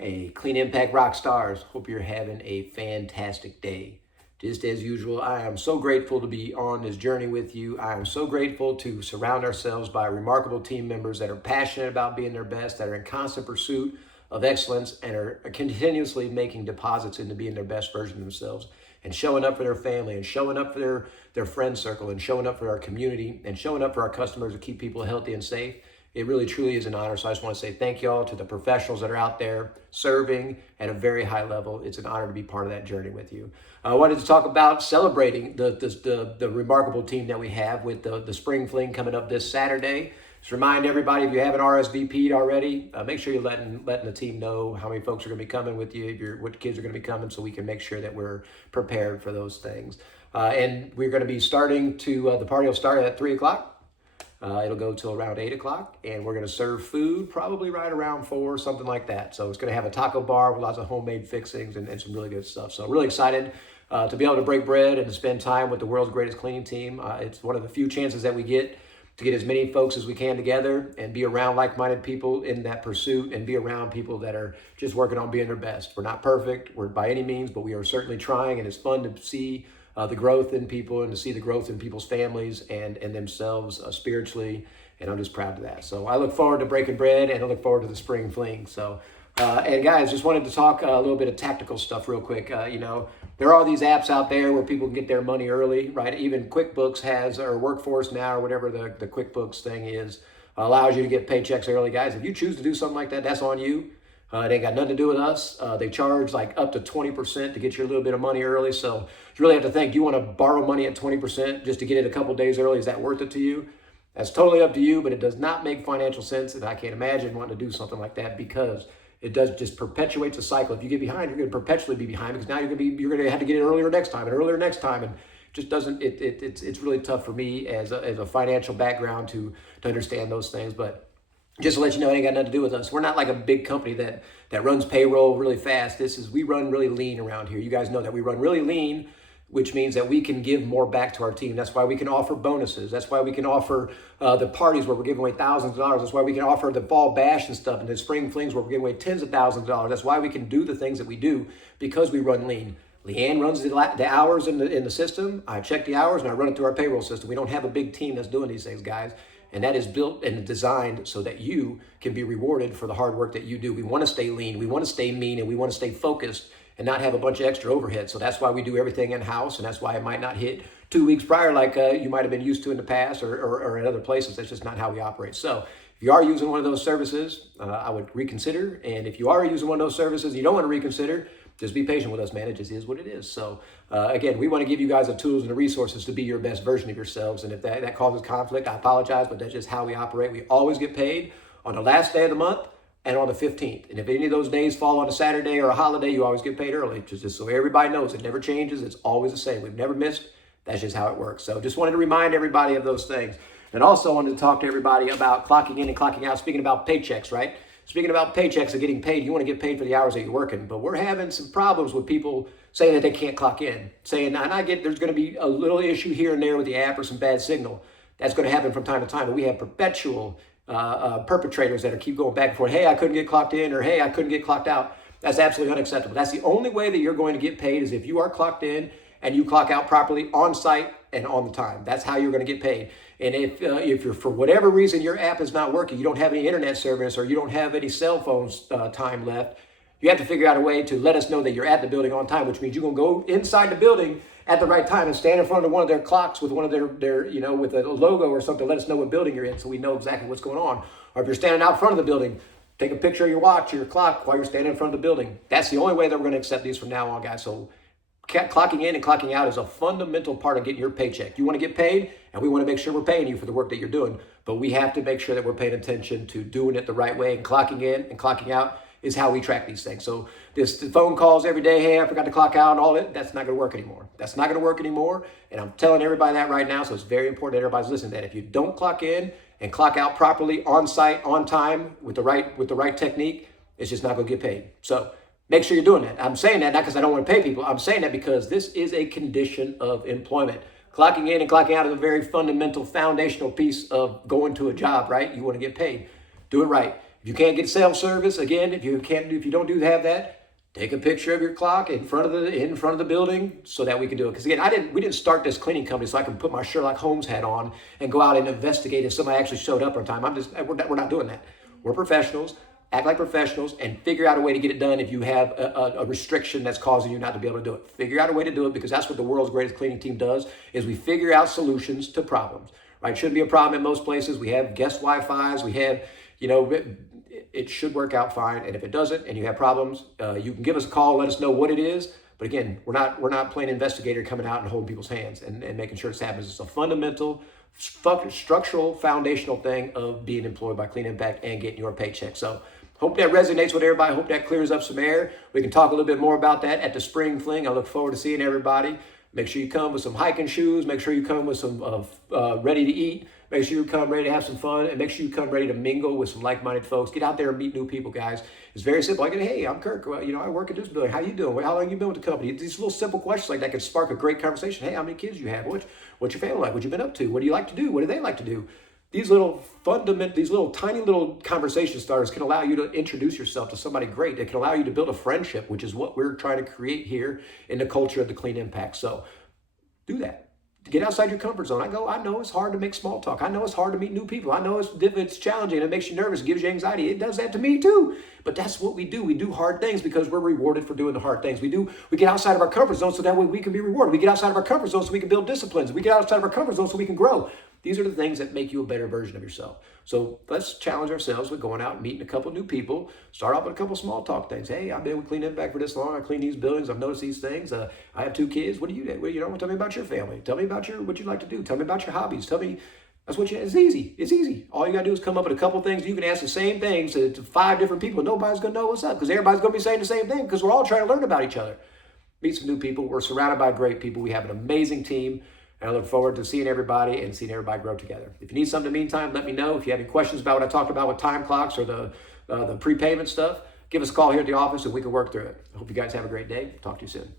Hey, Clean Impact rock stars, hope you're having a fantastic day. Just as usual, I am so grateful to be on this journey with you. I am so grateful to surround ourselves by remarkable team members that are passionate about being their best, that are in constant pursuit of excellence, and are continuously making deposits into being their best version of themselves and showing up for their family and showing up for their friend circle and showing up for our community and showing up for our customers to keep people healthy and safe. It really, truly is an honor. So I just want to say thank you all to the professionals that are out there serving at a very high level. It's an honor to be part of that journey with you. I wanted to talk about celebrating the remarkable team that we have with the Spring Fling coming up this Saturday. Just remind everybody, if you haven't RSVP'd already, make sure you're letting the team know how many folks are going to be coming with you, what kids are going to be coming, so we can make sure that we're prepared for those things. And we're going to be starting the party will start at 3 o'clock. It'll go till around 8 o'clock, and we're going to serve food probably right around 4, something like that. So it's going to have a taco bar with lots of homemade fixings and some really good stuff. So really excited to be able to break bread and to spend time with the world's greatest cleaning team. It's one of the few chances that we get to get as many folks as we can together and be around like-minded people in that pursuit and be around people that are just working on being their best. We're not perfect, we're by any means, but we are certainly trying, and it's fun to see the growth in people and to see the growth in people's families and themselves spiritually, and I'm just proud of that. So I look forward to breaking bread, and I look forward to the Spring Fling. So, and guys, just wanted to talk a little bit of tactical stuff real quick. There are all these apps out there where people can get their money early, right? Even QuickBooks has, or Workforce Now, or whatever the QuickBooks thing is, allows you to get paychecks early. Guys, if you choose to do something like that, that's on you. It ain't got nothing to do with us. They charge like up to 20% to get you a little bit of money early. So you really have to think, do you want to borrow money at 20% just to get it a couple days early? Is that worth it to you? That's totally up to you, but it does not make financial sense. And I can't imagine wanting to do something like that, because it does just perpetuates a cycle. If you get behind, you're going to perpetually be behind, because now you're going to have to get it earlier next time and earlier next time. And just doesn't, it's really tough for me as a financial background to understand those things. But just to let you know, it ain't got nothing to do with us. We're not like a big company that runs payroll really fast. We run really lean around here. You guys know that we run really lean, which means that we can give more back to our team. That's why we can offer bonuses. That's why we can offer the parties where we're giving away thousands of dollars. That's why we can offer the fall bash and stuff and the spring flings where we're giving away tens of thousands of dollars. That's why we can do the things that we do, because we run lean. Leanne runs the hours in the system. I check the hours and I run it through our payroll system. We don't have a big team that's doing these things, guys. And that is built and designed so that you can be rewarded for the hard work that you do. We want to stay lean, we want to stay mean, and we want to stay focused and not have a bunch of extra overhead. So that's why we do everything in-house, and that's why it might not hit 2 weeks prior like you might have been used to in the past or in other places. That's just not how we operate. So if you are using one of those services, I would reconsider. And if you are using one of those services and you don't want to reconsider, just be patient with us, man. It just is what it is. So again, we want to give you guys the tools and the resources to be your best version of yourselves. And if that causes conflict, I apologize, but that's just how we operate. We always get paid on the last day of the month and on the 15th. And if any of those days fall on a Saturday or a holiday, you always get paid early. Just so everybody knows, it never changes. It's always the same. We've never missed. That's just how it works. So just wanted to remind everybody of those things. And also wanted to talk to everybody about clocking in and clocking out. Speaking about paychecks, right? Speaking about paychecks and getting paid, you want to get paid for the hours that you're working. But we're having some problems with people saying that they can't clock in. Saying, and I get there's going to be a little issue here and there with the app or some bad signal. That's going to happen from time to time. But we have perpetual perpetrators that keep going back and forth. Hey, I couldn't get clocked in, or hey, I couldn't get clocked out. That's absolutely unacceptable. That's the only way that you're going to get paid, is if you are clocked in and you clock out properly on site and on the time. That's how you're going to get paid. And if you're, for whatever reason, your app is not working, you don't have any internet service, or you don't have any cell phones time left, you have to figure out a way to let us know that you're at the building on time, which means you're going to go inside the building at the right time and stand in front of one of their clocks with one of their with a logo or something. Let us know what building you're in, so we know exactly what's going on. Or if you're standing out front of the building, take a picture of your watch or your clock while you're standing in front of the building. That's the only way that we're going to accept these from now on, guys. So clocking in and clocking out is a fundamental part of getting your paycheck. You want to get paid, and we want to make sure we're paying you for the work that you're doing. But we have to make sure that we're paying attention to doing it the right way. And clocking in and clocking out is how we track these things. So the phone calls every day, hey, I forgot to clock out and all that, that's not going to work anymore. That's not going to work anymore. And I'm telling everybody that right now. So it's very important that everybody's listening to that. If you don't clock in and clock out properly, on site, on time, with the right technique, it's just not going to get paid. So make sure you're doing that. I'm saying that not because I don't want to pay people. I'm saying that because this is a condition of employment. Clocking in and clocking out is a very fundamental, foundational piece of going to a job, right? You want to get paid. Do it right. If you can't get cell service, again, if you have that, take a picture of your clock in front of the building so that we can do it. Because again, we didn't start this cleaning company so I can put my Sherlock Holmes hat on and go out and investigate if somebody actually showed up on time. We're not doing that. We're professionals. Act like professionals and figure out a way to get it done if you have a restriction that's causing you not to be able to do it. Figure out a way to do it, because that's what the world's greatest cleaning team does, is we figure out solutions to problems, right? Shouldn't be a problem in most places. We have guest Wi-Fis. We have, it should work out fine. And if it doesn't and you have problems, you can give us a call, let us know what it is. But again, we're not playing investigator coming out and holding people's hands and making sure this happens. It's a fundamental, structural, foundational thing of being employed by Clean Impact and getting your paycheck. So hope that resonates with everybody. Hope that clears up some air. We can talk a little bit more about that at the spring fling. I look forward to seeing everybody. Make sure you come with some hiking shoes. Make sure you come with some ready to eat. Make sure you come ready to have some fun, and make sure you come ready to mingle with some like-minded folks. Get out there and meet new people, guys. It's very simple. Like, hey, I'm Kirk. Well, I work at this building. How you doing? How long have you been with the company? These little simple questions like that can spark a great conversation. Hey, how many kids do you have? What's your family like? What you been up to? What do you like to do? What do they like to do? These little tiny little conversation starters can allow you to introduce yourself to somebody great. It can allow you to build a friendship, which is what we're trying to create here in the culture of the Clean Impact. So do that. Get outside your comfort zone. I know it's hard to make small talk. I know it's hard to meet new people. I know it's challenging. It makes you nervous. It gives you anxiety. It does that to me too. But that's what we do. We do hard things because we're rewarded for doing the hard things. We get outside of our comfort zone so that way we can be rewarded. We get outside of our comfort zone so we can build disciplines. We get outside of our comfort zone so we can grow. These are the things that make you a better version of yourself. So let's challenge ourselves with going out and meeting a couple new people. Start off with a couple small talk things. Hey, I've been with Clean Impact for this long. I clean these buildings. I've noticed these things. I have 2 kids. What do you do? Tell me about your family. Tell me about what you like to do. Tell me about your hobbies. Tell me. It's easy. It's easy. All you got to do is come up with a couple things. You can ask the same things to 5 different people. Nobody's going to know what's up because everybody's going to be saying the same thing because we're all trying to learn about each other. Meet some new people. We're surrounded by great people. We have an amazing team. And I look forward to seeing everybody and seeing everybody grow together. If you need something in the meantime, let me know. If you have any questions about what I talked about with time clocks or the prepayment stuff, give us a call here at the office and we can work through it. I hope you guys have a great day. Talk to you soon.